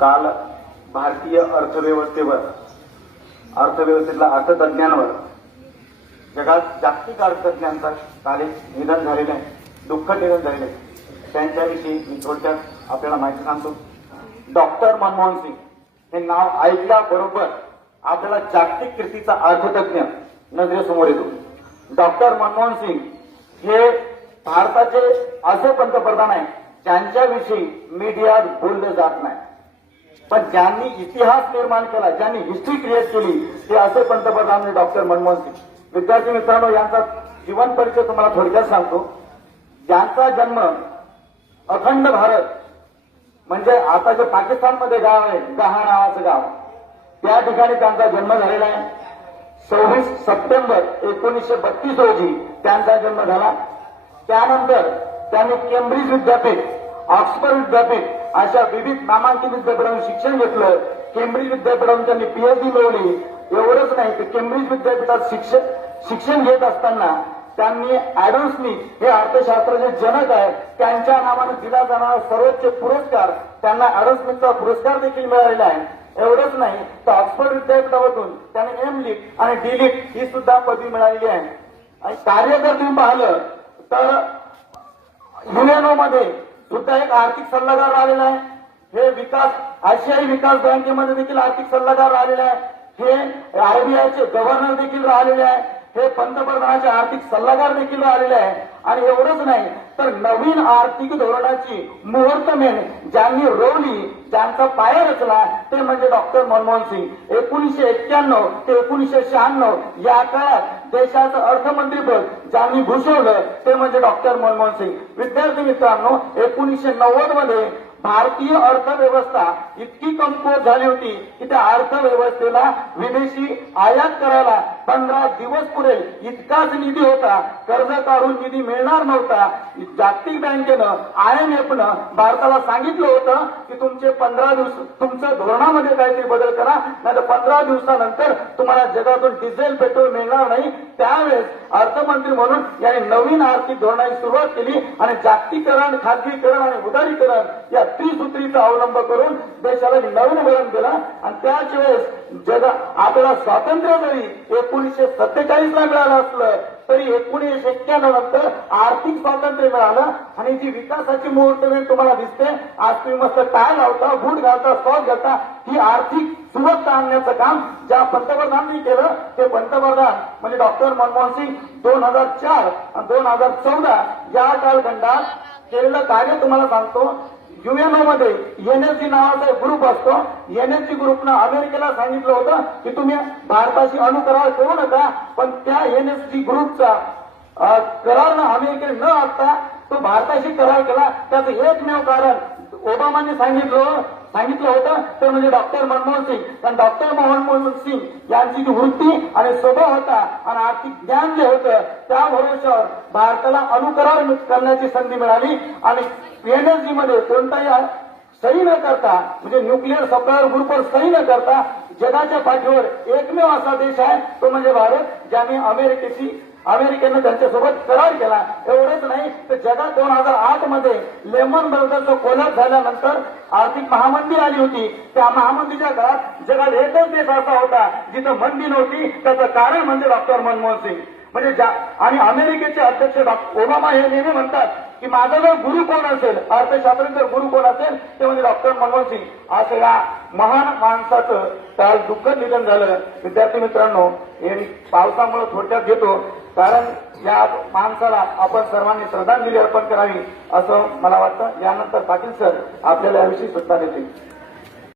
काल भारतीय अर्थव्यवस्थेवर अर्थव्यवस्थेतल्या अर्थतज्ञांवर जगात जागतिक अर्थतज्ञांचा काल एक निधन झालेलं आहे दुःख निधन झालेलं आहे. त्यांच्याविषयी मी थोडक्यात आपल्याला माहिती सांगतो. डॉक्टर मनमोहन सिंग हे नाव ऐकल्याबरोबर आपल्याला जागतिक कीर्तीचा अर्थतज्ञ नजरेसमोर येतो. डॉक्टर मनमोहन सिंग हे भारताचे असे पंतप्रधान आहे ज्यांच्याविषयी मीडियात बोललं जात नाही. पण ज्यांनी इतिहास निर्माण केला ज्यांनी हिस्ट्री क्रिएट केली ते असे पंतप्रधान डॉक्टर मनमोहन सिंग. विद्यार्थी मित्रांनो यांचा जीवन परिचय तुम्हाला थोडक्यात सांगतो. ज्यांचा जन्म अखंड भारत म्हणजे आता जे पाकिस्तानमध्ये गाव आहे गहा नावाचं गाव त्या ठिकाणी त्यांचा जन्म झालेला आहे. सव्वीस सप्टेंबर एकोणीसशे बत्तीस रोजी त्यांचा जन्म झाला. त्यानंतर त्यांनी केम्ब्रिज विद्यापीठ ऑक्सफर्ड विद्यापीठ अशा विविध नामांकित विद्यापीठातून शिक्षण घेतलं. केम्ब्रिज विद्यापीठातून त्यांनी पीएचडी मिळवली. एवढंच नाही तर केम्ब्रिज विद्यापीठात शिक्षण शिक्षण घेत असताना त्यांनी ऍडम स्मिथ हे अर्थशास्त्राचे जनक आहे त्यांच्या नावाने दिला जाणारा सर्वोच्च पुरस्कार त्यांना ऍडम स्मिथचा पुरस्कार देखील मिळालेला आहे. एवढंच नाही तर ऑक्सफर्ड विद्यापीठामधून त्यांनी एम लिट आणि डी लिट ही सुद्धा पदवी मिळालेली आहे. आणि कार्य जर तुम्ही पाहिलं तर युएनओ मध्ये सुद्धा एक आर्थिक सल्लागार आलेला आहे. हे विकास आशियाई विकास बँकेमध्ये देखील आर्थिक सल्लागार राहिलेले आहे. हे आरबीआयचे गव्हर्नर देखील राहिलेले आहे. हे पंतप्रधानाचे आर्थिक सल्लागार देखील राहिलेले आहे. आणि एवढंच नाही तर नवीन आर्थिक धोरणाची मुहूर्तमेन ज्यांनी रोवली ज्यांचा पाया रचला ते म्हणजे डॉक्टर मनमोहन सिंग. एकोणीशे एक्क्याण्णव ते एकोणीशे शहाण्णव या काळात देशाचं अर्थमंत्रीपद ज्यांनी भूषवलं ते म्हणजे डॉक्टर मनमोहन सिंग. विद्यार्थी मित्रांनो एकोणीसशे नव्वदमध्ये भारतीय अर्थव्यवस्था इतकी कमकुवत झाली होती की त्या अर्थव्यवस्थेला विदेशी आयात करायला पंधरा दिवस पुरेल इतकाच निधी होता कर्ज काढून निधी मिळणार नव्हता. जागतिक बँकेनं आय एम एफनं भारताला सांगितलं होतं की तुमचे पंधरा दिवस तुमचं धोरणामध्ये काहीतरी बदल करा नाही तर पंधरा दिवसानंतर तुम्हाला जगातून डिझेल पेट्रोल मिळणार नाही. त्यावेळेस अर्थमंत्री म्हणून यांनी नवीन आर्थिक धोरणाची सुरुवात केली आणि जागतिकीकरण खाजगीकरण आणि उदारीकरण या त्रिसूत्रीचा अवलंब करून देशाला नवीन वळण दिला. आणि त्याच वेळेस जगा आपल्याला स्वातंत्र्य जरी एकोणीसशे सत्तेचाळीस ला मिळालं असलं तरी एकोणीसशे एक्क्याण्णव नंतर आर्थिक स्वातंत्र्य मिळालं आणि जी विकासाची मुहूर्तमेढ तुम्हाला दिसते आज तुम्ही मस्त टाय लावता बूट घालता सॉक घालता ही आर्थिक सुरक्षा आणण्याचं काम ज्या पंतप्रधानांनी केलं ते पंतप्रधान म्हणजे डॉक्टर मनमोहन सिंग दोन हजार चार दोन हजार चौदा या कालखंडात केलेलं कार्य तुम्हाला सांगतो. युएनओ मध्ये एनएसजी नावाचा एक ग्रुप असतो. एनएसजी ग्रुपनं अमेरिकेला सांगितलं होतं की तुम्ही भारताशी अणुकरार करू नका पण त्या एनएसजी ग्रुपचा करार करारनं अमेरिकेने न आखता तो भारताशी करार केला. त्याचं एकमेव कारण ओबामाने सांगितलं सांगितलं होतं ते म्हणजे डॉक्टर मनमोहन सिंग. कारण डॉक्टर मनमोहन सिंग यांची जी वृत्ती आणि स्वभाव होता आणि आर्थिक ज्ञान जे होतं त्या भरोश्यावर भारताला अनुकरण करण्याची संधी मिळाली. आणि एनएसजी मध्ये कोणताही सही न करता म्हणजे न्यूक्लिअर सप्लायर ग्रुपवर सही न करता जगाच्या पाठीवर एकमेव असा देश आहे तो म्हणजे भारत ज्याने अमेरिकेशी अमेरिकेनं त्यांच्यासोबत करार केला. एवढेच नाही तर जगात दोन हजार आठमध्ये लेमन ब्रदरचा कोलॅप झाल्यानंतर आर्थिक महामंदी आली होती. त्या महामंदीच्या काळात जगात एकच देश असा होता जिथं मंदी नव्हती. त्याचं कारण म्हणजे डॉक्टर मनमोहन सिंग. म्हणजे ज्या आणि अमेरिकेचे अध्यक्ष ओबामा हे नेहमी म्हणतात की माझा जर गुरु कोण असेल अर्थशास्त्रात जर गुरु कोण असेल ते म्हणजे डॉक्टर मनमोहन सिंग. असं या महान माणसाचं काल दुःखद निधन झालं. विद्यार्थी मित्रांनो हे पावसामुळे थोडक्यात घेतो कारण या माणसाला आपण सर्वांनी श्रद्धांजली अर्पण करावी असं मला वाटतं. यानंतर पाटील सर आपल्याला याविषयी सुद्धा देतील.